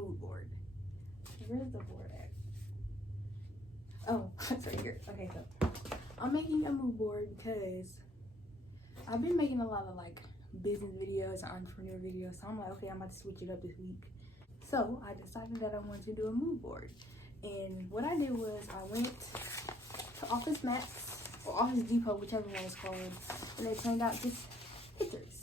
mood board. Where's the board at? Oh, it's right here. Okay, so I'm making a mood board because I've been making a lot of like business videos and entrepreneur videos. So I'm like, okay, I'm about to switch it up this week. So I decided that I wanted to do a mood board. And what I did was I went to Office Max or Office Depot, whichever one it's called, and they turned out just pictures.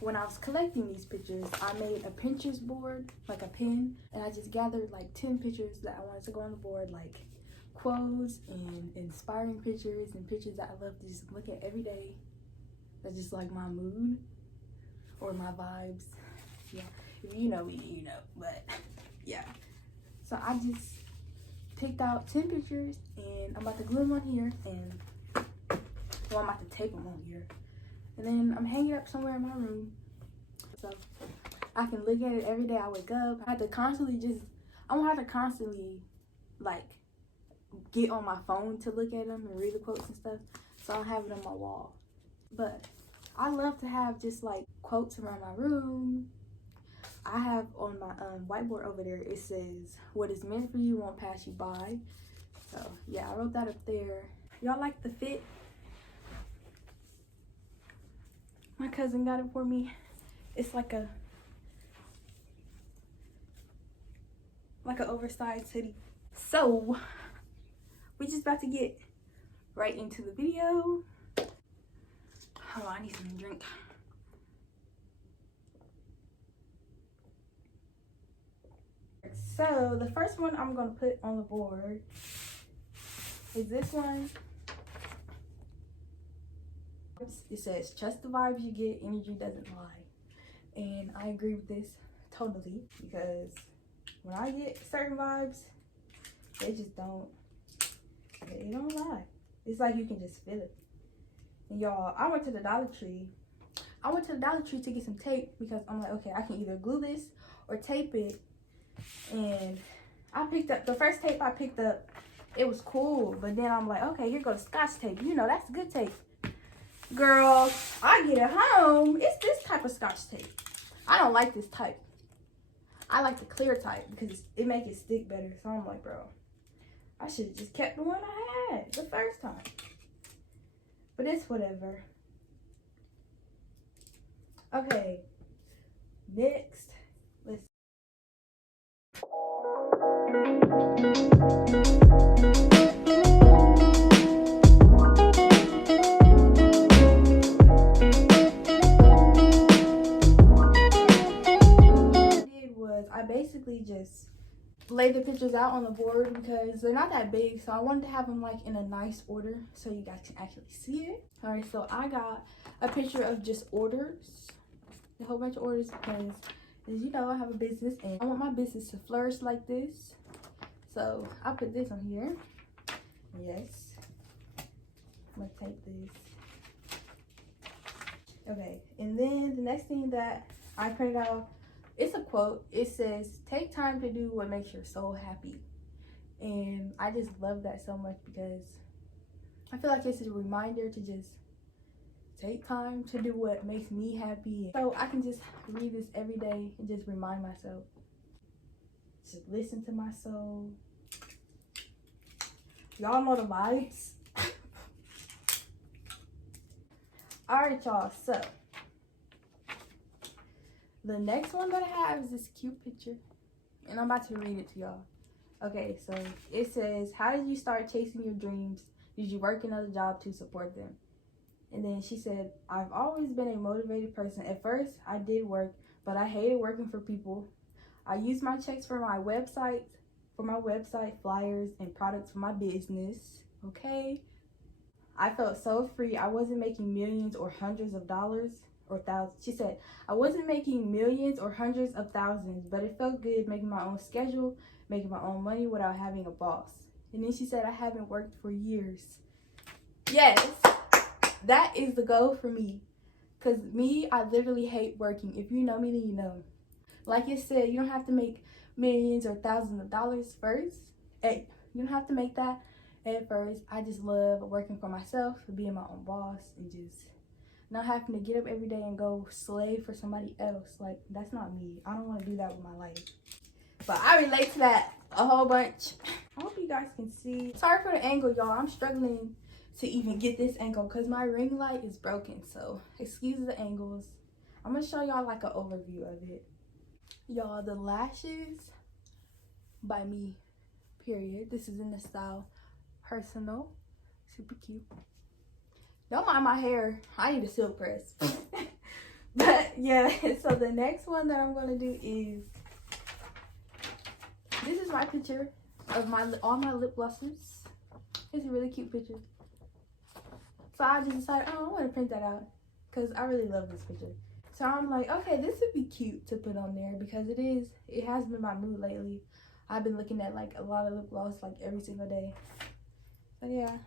When I was collecting these pictures, I made a Pinterest board, like a pin, and I just gathered like 10 pictures that I wanted to go on the board, like quotes and inspiring pictures and pictures that I love to just look at every day. That's just like my mood or my vibes. Yeah, if you know me, you know, but yeah. So I just picked out 10 pictures and I'm about to glue them on here and, well, I'm about to tape them on here. And then I'm hanging it up somewhere in my room so I can look at it every day I wake up. I don't have to constantly like get on my phone to look at them and read the quotes and stuff. So I'll have it on my wall. But I love to have just like quotes around my room. I have on my whiteboard over there, it says, "What is meant for you won't pass you by." So yeah, I wrote that up there. Y'all like the fit? My cousin got it for me. It's like an oversized hoodie. So we're just about to get right into the video. Oh, I need something to drink. So the first one I'm gonna put on the board is this one. It says, "Trust the vibes you get, energy doesn't lie." And I agree with this totally, because when I get certain vibes, they don't lie. It's like you can just feel it. And y'all, I went to the Dollar Tree. To get some tape because I'm like, okay, I can either glue this or tape it. And I picked up the first tape I picked up. It was cool, but then I'm like, okay, here goes Scotch tape. You know, that's good tape. Girl, I get it home. It's this type of Scotch tape. I don't like this type. I like the clear type because it makes it stick better. So I'm like, bro, I should have just kept the one I had the first time. But it's whatever. Okay, next, let's. I basically just lay the pictures out on the board because they're not that big, so I wanted to have them like in a nice order so you guys can actually see it. All right, so I got a picture of just orders, a whole bunch of orders, because as you know, I have a business and I want my business to flourish like this. So I put this on here. Yes, I'm gonna tape this. Okay, and then the next thing that I printed out, it's a quote. It says, "Take time to do what makes your soul happy." And I just love that so much because I feel like it's a reminder to just take time to do what makes me happy. So I can just read this every day and just remind myself. Just listen to my soul. Y'all know the vibes. All right, y'all. So the next one that I have is this cute picture, and I'm about to read it to y'all. Okay, so it says, "How did you start chasing your dreams? Did you work another job to support them?" And then she said, "I've always been a motivated person. At first, I did work, but I hated working for people. I used my checks for my website, flyers, and products for my business. Okay. I felt so free. I wasn't making millions or hundreds of dollars. Or thousands." She said, "I wasn't making millions or hundreds of thousands, but it felt good making my own schedule, making my own money without having a boss." And then she said, "I haven't worked for years." Yes, that is the goal for me. Because me, I literally hate working. If you know me, then you know. Like it said, you don't have to make millions or thousands of dollars first. Hey, you don't have to make that at first. I just love working for myself, being my own boss, and just not having to get up every day and go slave for somebody else. Like, that's not me. I don't want to do that with my life. But I relate to that a whole bunch. I hope you guys can see. Sorry for the angle, y'all. I'm struggling to even get this angle because my ring light is broken. So excuse the angles. I'm gonna show y'all like an overview of it. Y'all, the lashes by me, period. This is in the style Personal. Super cute. Don't mind my hair. I need a silk press. But yeah, so the next one that I'm gonna do is, this is my picture of all my lip glosses. It's a really cute picture. So I just decided, oh, I want to print that out because I really love this picture. So I'm like, okay, this would be cute to put on there because it has been my mood lately. I've been looking at like a lot of lip gloss like every single day. But yeah.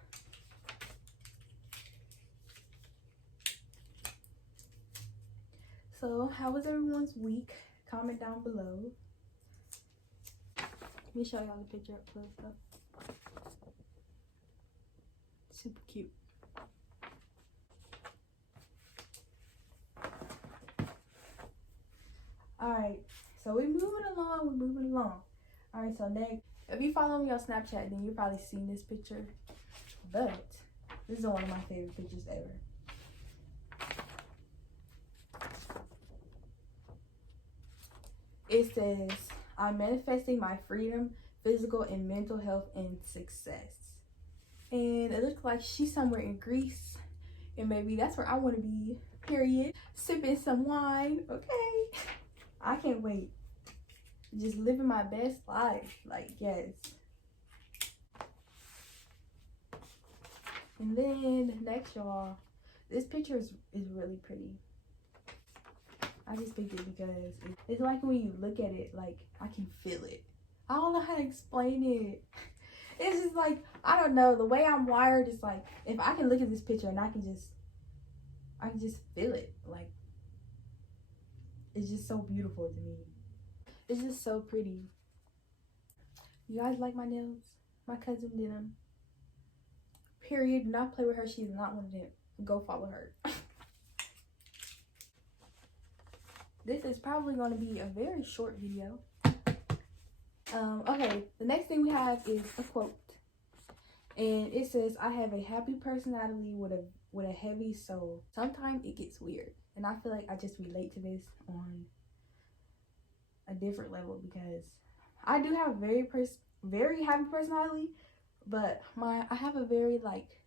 So how was everyone's week? Comment down below. Let me show y'all the picture up close up. Super cute. Alright, so we're moving along. Alright, so next, if you follow me on Snapchat, then you've probably seen this picture. But this is one of my favorite pictures ever. It says, I'm manifesting my freedom, physical and mental health, and success. And it looks like she's somewhere in Greece. And maybe that's where I want to be, period. Sipping some wine, okay? I can't wait. Just living my best life, like, yes. And then next, y'all, this picture is really pretty. I just picked it because it's like when you look at it, like, I can feel it. I don't know how to explain it. It's just like, I don't know, the way I'm wired is like, if I can look at this picture and I can just feel it. Like, it's just so beautiful to me. It's just so pretty. You guys like my nails? My cousin did them. Period. Do not play with her. She's not one of them. Go follow her. This is probably going to be a very short video. Okay, the next thing we have is a quote. And it says, I have a happy personality with a heavy soul. Sometimes it gets weird. And I feel like I just relate to this on a different level because I do have a very happy personality, but I have a very, like,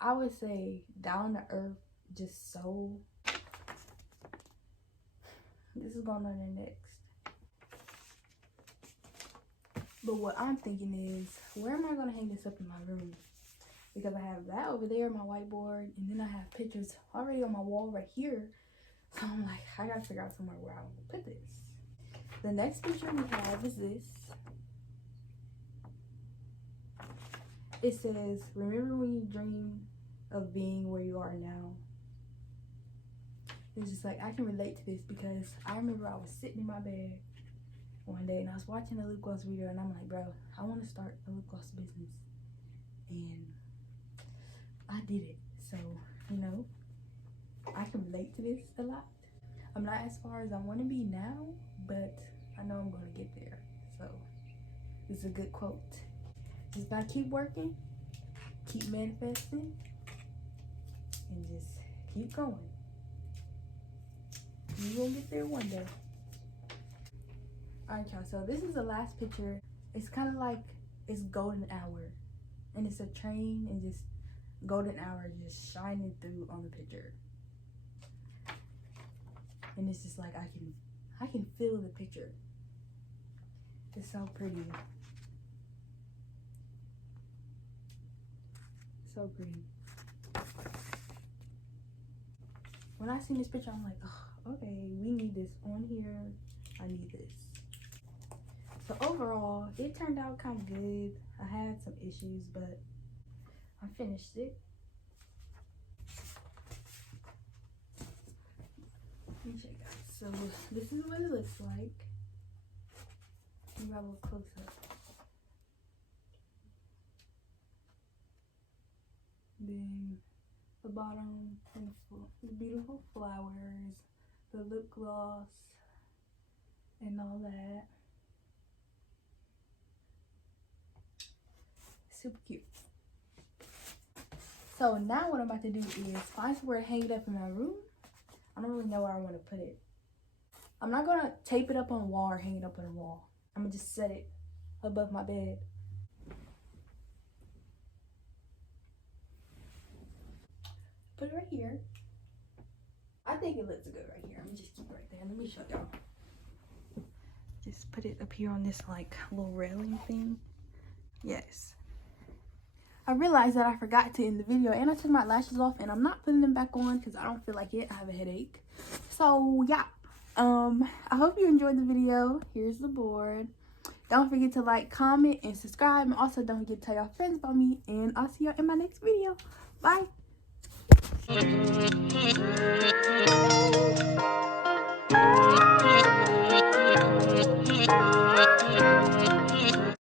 I would say down to earth just soul. This is going on there next. But what I'm thinking is, where am I going to hang this up in my room? Because I have that over there, my whiteboard, and then I have pictures already on my wall right here. So I'm like, I got to figure out somewhere where I will put this. The next picture we have is this. It says, remember when you dream of being where you are now? It's just like, I can relate to this because I remember I was sitting in my bed one day and I was watching a lip gloss video and I'm like, bro, I want to start a lip gloss business. And I did it. So, you know, I can relate to this a lot. I'm not as far as I want to be now, but I know I'm going to get there. So, this is a good quote. Just gotta keep working, keep manifesting, and just keep going. You're gonna get there one day. Alright, y'all, so this is the last picture. It's kind of like, it's golden hour. And it's a train and just golden hour just shining through on the picture. And it's just like, I can feel the picture. It's so pretty. So pretty. When I seen this picture, I'm like, oh, okay, we need this on here. I need this. So overall, it turned out kind of good. I had some issues, but I finished it. Let me check out. So this is what it looks like. You got a little close up. Then the bottom and the beautiful flowers, the lip gloss, and all that. Super cute. So now what I'm about to do is find somewhere to hang it up in my room. I don't really know where I want to put it. I'm not gonna tape it up on the wall or hang it up on the wall. I'm gonna just set it above my bed. Put it right here. I think it looks good right here. I'm gonna just keep it right there. Let me show y'all. Just put it up here on this like little railing thing. Yes. I realized that I forgot to end the video and I took my lashes off and I'm not putting them back on because I don't feel like it. I have a headache. So yeah. I hope you enjoyed the video. Here's the board. Don't forget to like, comment, and subscribe. And also don't forget to tell your friends about me. And I'll see you in my next video. Bye.